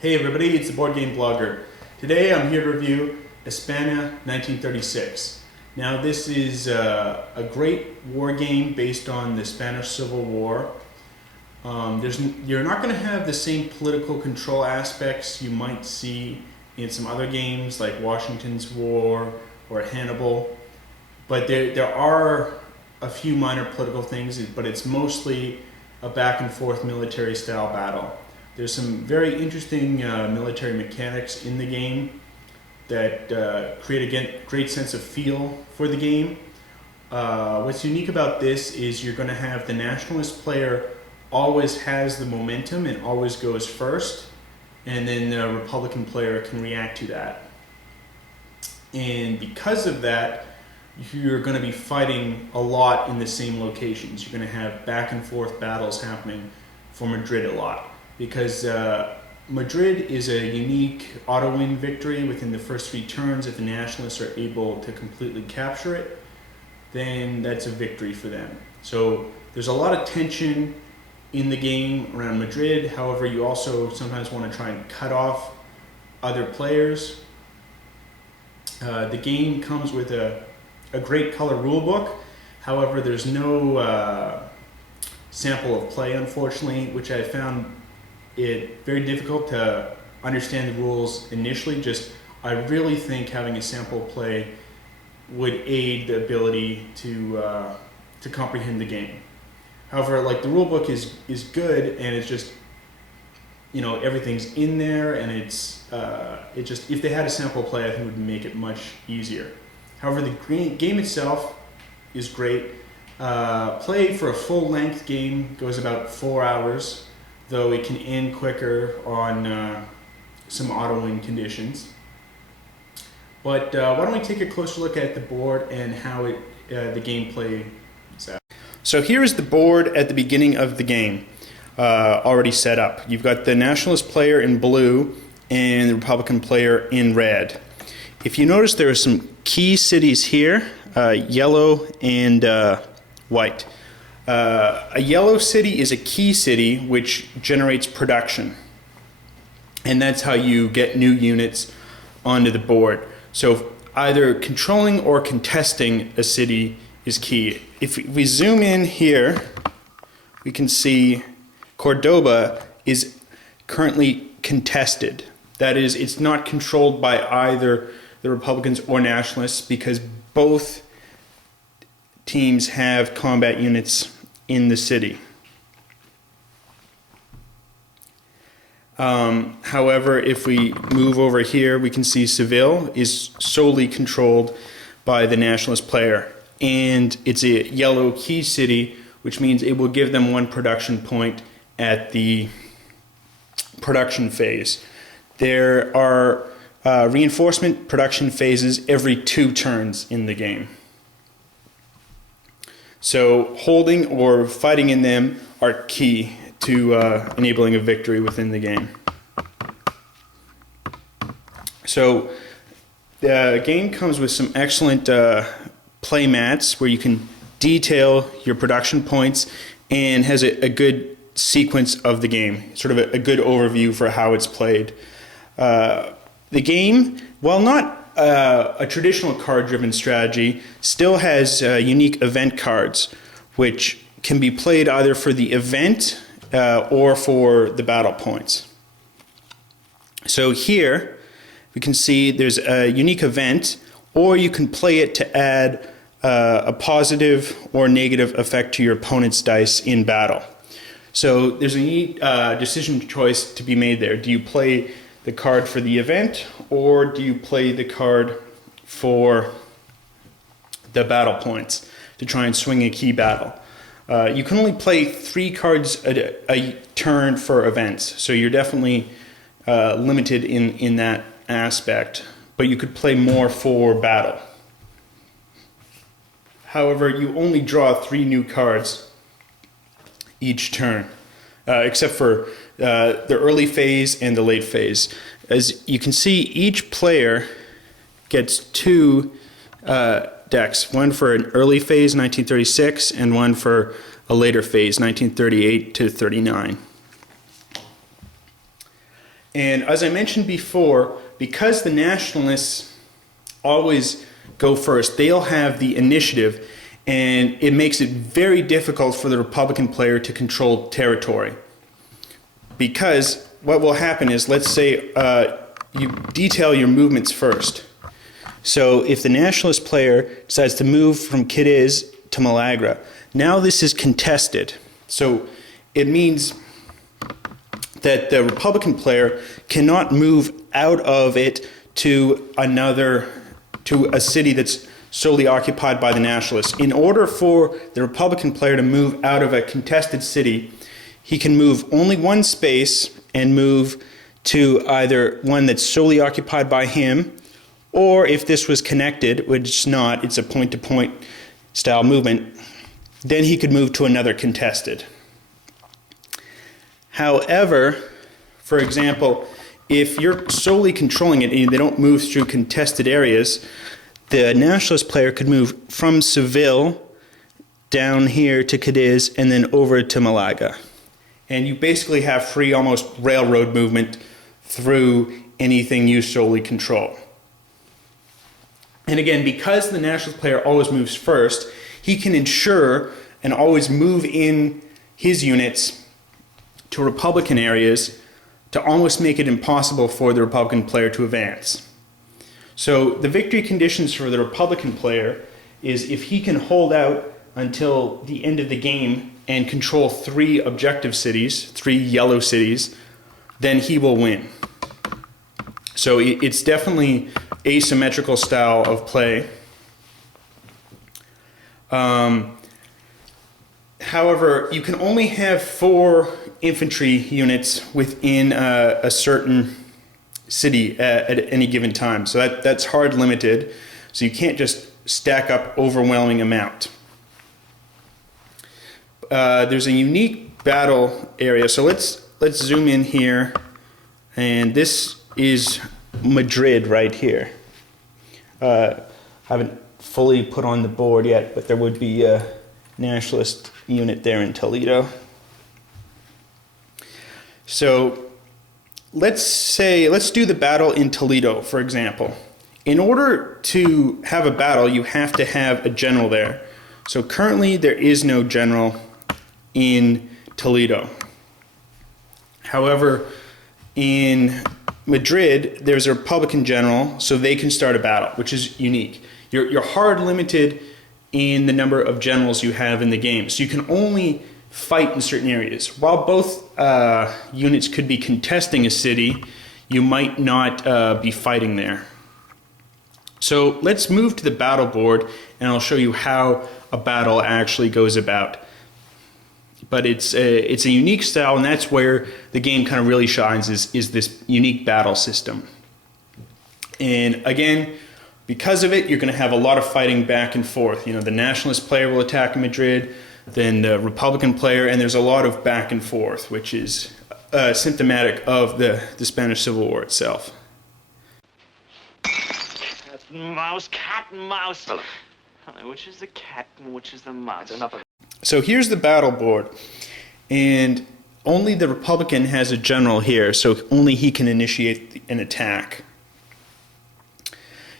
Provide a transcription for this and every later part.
Hey everybody, it's the Board Game Blogger. Today I'm here to review España 1936. Now this is a great war game based on the Spanish Civil War. You're not going to have the same political control aspects you might see in some other games like Washington's War or Hannibal, but there are a few minor political things, but it's mostly a back and forth military style battle. There's some very interesting military mechanics in the game that create a great sense of feel for the game. What's unique about this is you're going to have the nationalist player always has the momentum and always goes first, and then the Republican player can react to that. And because of that, you're going to be fighting a lot in the same locations. You're going to have back and forth battles happening for Madrid a lot, because Madrid is a unique auto-win victory within the first 3 turns. If the nationalists are able to completely capture it, then that's a victory for them. So there's a lot of tension in the game around Madrid. However, you also sometimes want to try and cut off other players. The game comes with a great color rule book. However, there's no sample of play, unfortunately, which I found it very difficult to understand the rules initially. I really think having a sample play would aid the ability to comprehend the game. However, like, the rule book is good, and it's just, you know, everything's in there, and it just, if they had a sample play, I think it would make it much easier. However, the game itself is great. Play for a full-length game goes about 4 hours, though it can end quicker on some auto-win conditions. But why don't we take a closer look at the board and how the gameplay is at. So here is the board at the beginning of the game, already set up. You've got the nationalist player in blue and the Republican player in red. If you notice, there are some key cities here, yellow and white. A yellow city is a key city which generates production, and that's how you get new units onto the board. So either controlling or contesting a city is key. If we zoom in here, we can see Cordoba is currently contested. That is, it's not controlled by either the Republicans or nationalists, because both teams have combat units in the city. However, if we move over here, we can see Seville is solely controlled by the nationalist player, and it's a yellow key city, which means it will give them 1 production point at the production phase. There are reinforcement production phases every 2 turns in the game. So holding or fighting in them are key to enabling a victory within the game. So the game comes with some excellent play mats where you can detail your production points, and has a good sequence of the game, sort of a good overview for how it's played. The game, while not a traditional card-driven strategy, still has unique event cards, which can be played either for the event or for the battle points. So here we can see there's a unique event, or you can play it to add a positive or negative effect to your opponent's dice in battle. So there's a neat decision choice to be made there. Do you play the card for the event, or do you play the card for the battle points to try and swing a key battle? You can only play 3 cards a turn for events, so you're definitely limited in that aspect, but you could play more for battle. However, you only draw 3 new cards each turn, except for the early phase and the late phase. As you can see, each player gets 2 decks, one for an early phase, 1936, and one for a later phase, 1938 to 39. And as I mentioned before, because the nationalists always go first, they'll have the initiative, and it makes it very difficult for the Republican player to control territory. Because what will happen is, let's say you detail your movements first. So if the nationalist player decides to move from Cadiz to Malagra, now this is contested. So it means that the Republican player cannot move out of it to a city that's solely occupied by the nationalists. In order for the Republican player to move out of a contested city, he can move only one space and move to either one that's solely occupied by him, or if this was connected, which it's not, it's a point-to-point style movement, then he could move to another contested. However, for example, if you're solely controlling it and they don't move through contested areas, the nationalist player could move from Seville down here to Cadiz and then over to Malaga. And you basically have free, almost railroad movement through anything you solely control. And again, because the nationalist player always moves first, he can ensure and always move in his units to Republican areas to almost make it impossible for the Republican player to advance. So the victory conditions for the Republican player is if he can hold out until the end of the game and control 3 objective cities, 3 yellow cities, then he will win. So it's definitely asymmetrical style of play. However, you can only have 4 infantry units within a certain city at any given time. So that's hard limited. So you can't just stack up overwhelming amount. There's a unique battle area. So let's zoom in here, and this is Madrid right here. I haven't fully put on the board yet, but there would be a nationalist unit there in Toledo. So let's do the battle in Toledo, for example. In order to have a battle, you have to have a general there. So currently there is no general in Toledo. However, in Madrid, there's a Republican general, so they can start a battle, which is unique. You're hard limited in the number of generals you have in the game, so you can only fight in certain areas. While both units could be contesting a city, you might not be fighting there. So let's move to the battle board, and I'll show you how a battle actually goes about. But it's a unique style, and that's where the game kind of really shines, is this unique battle system. And again, because of it, you're going to have a lot of fighting back and forth. You know, the nationalist player will attack Madrid, then the Republican player, and there's a lot of back and forth, which is symptomatic of the Spanish Civil War itself. Cat and mouse, cat and mouse. Which is the cat and which is the mouse? Enough of it. So here's the battle board, and only the Republican has a general here, so only he can initiate an attack.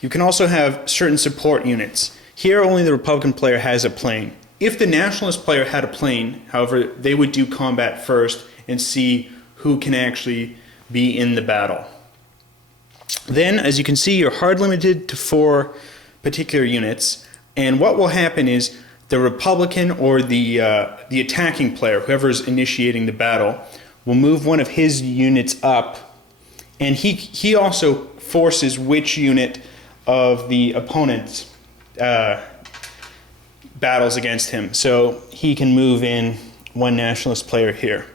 You can also have certain support units. Here only the Republican player has a plane. If the nationalist player had a plane, however, they would do combat first and see who can actually be in the battle. Then, as you can see, you're hard limited to 4 particular units, and what will happen is the Republican or the attacking player, whoever's initiating the battle, will move one of his units up, and he also forces which unit of the opponent's battles against him. So he can move in one nationalist player here.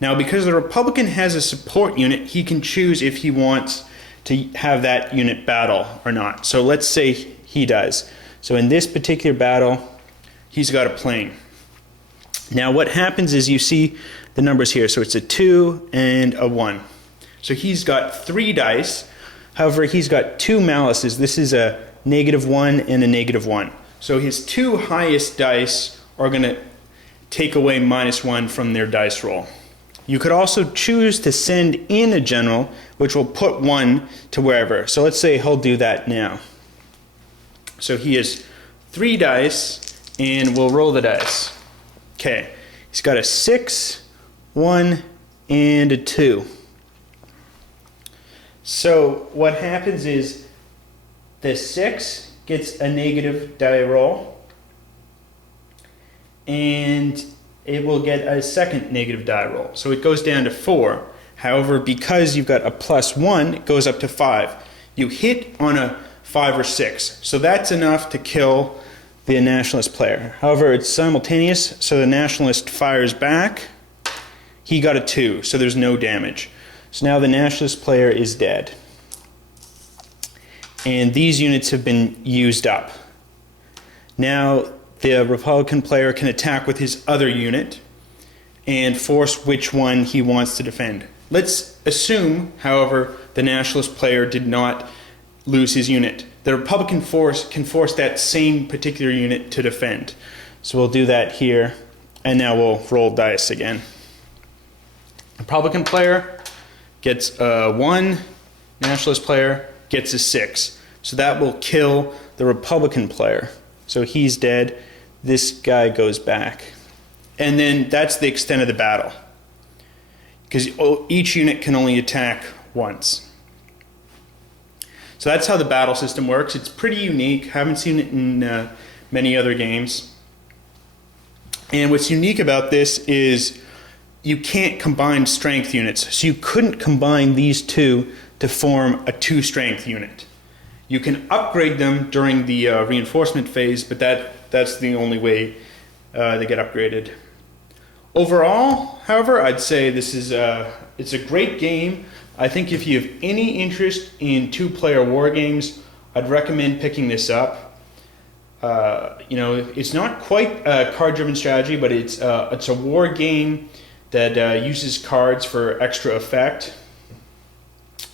Now, because the Republican has a support unit, he can choose if he wants to have that unit battle or not. So let's say he does. So in this particular battle, he's got a plane. Now what happens is you see the numbers here. So it's a 2 and a 1. So he's got 3 dice. However, he's got 2 malices. This is a -1 and a -1. So his 2 highest dice are going to take away -1 from their dice roll. You could also choose to send in a general, which will put 1 to wherever. So let's say he'll do that now. So he has 3 dice, and we'll roll the dice. Okay, he's got a 6, 1, and a 2. So what happens is the 6 gets a negative die roll, and it will get a second negative die roll. So it goes down to 4. However, because you've got a +1, it goes up to 5. You hit on a 5 or 6. So that's enough to kill the nationalist player. However, it's simultaneous, so the nationalist fires back. He got a 2, so there's no damage. So now the nationalist player is dead. And these units have been used up. Now the Republican player can attack with his other unit and force which one he wants to defend. Let's assume, however, the nationalist player did not lose his unit. The Republican force can force that same particular unit to defend. So we'll do that here, and now we'll roll dice again. Republican player gets a 1, nationalist player gets a 6. So that will kill the Republican player. So he's dead. This guy goes back. And then that's the extent of the battle, because each unit can only attack once. So that's how the battle system works. It's pretty unique. Haven't seen it in many other games. And what's unique about this is you can't combine strength units. So you couldn't combine these two to form a 2-strength unit. You can upgrade them during the reinforcement phase, but that's the only way they get upgraded. Overall, however, I'd say this is it's a great game. I think if you have any interest in 2-player war games, I'd recommend picking this up. You know, it's not quite a card-driven strategy, but it's a war game that uses cards for extra effect.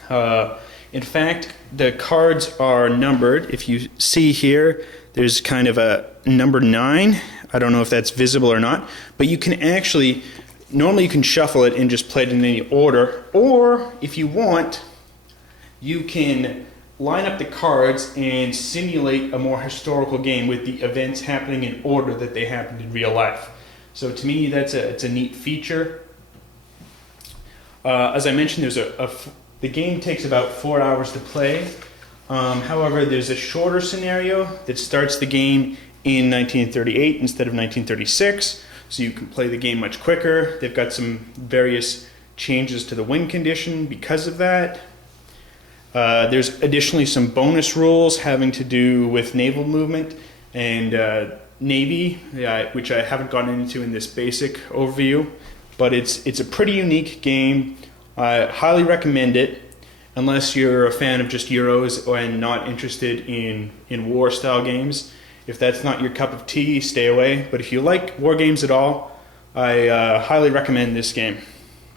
In fact, the cards are numbered. If you see here, there's kind of a number 9. I don't know if that's visible or not, but you can actually, normally you can shuffle it and just play it in any order, or if you want, you can line up the cards and simulate a more historical game with the events happening in order that they happened in real life. So to me, it's a neat feature. As I mentioned, the game takes about 4 hours to play. However, there's a shorter scenario that starts the game in 1938 instead of 1936, so you can play the game much quicker. They've got some various changes to the win condition because of that. There's additionally some bonus rules having to do with naval movement and Navy, which I haven't gotten into in this basic overview, but it's a pretty unique game. I highly recommend it, unless you're a fan of just Euros and not interested in war-style games. If that's not your cup of tea, stay away. But if you like war games at all, I highly recommend this game.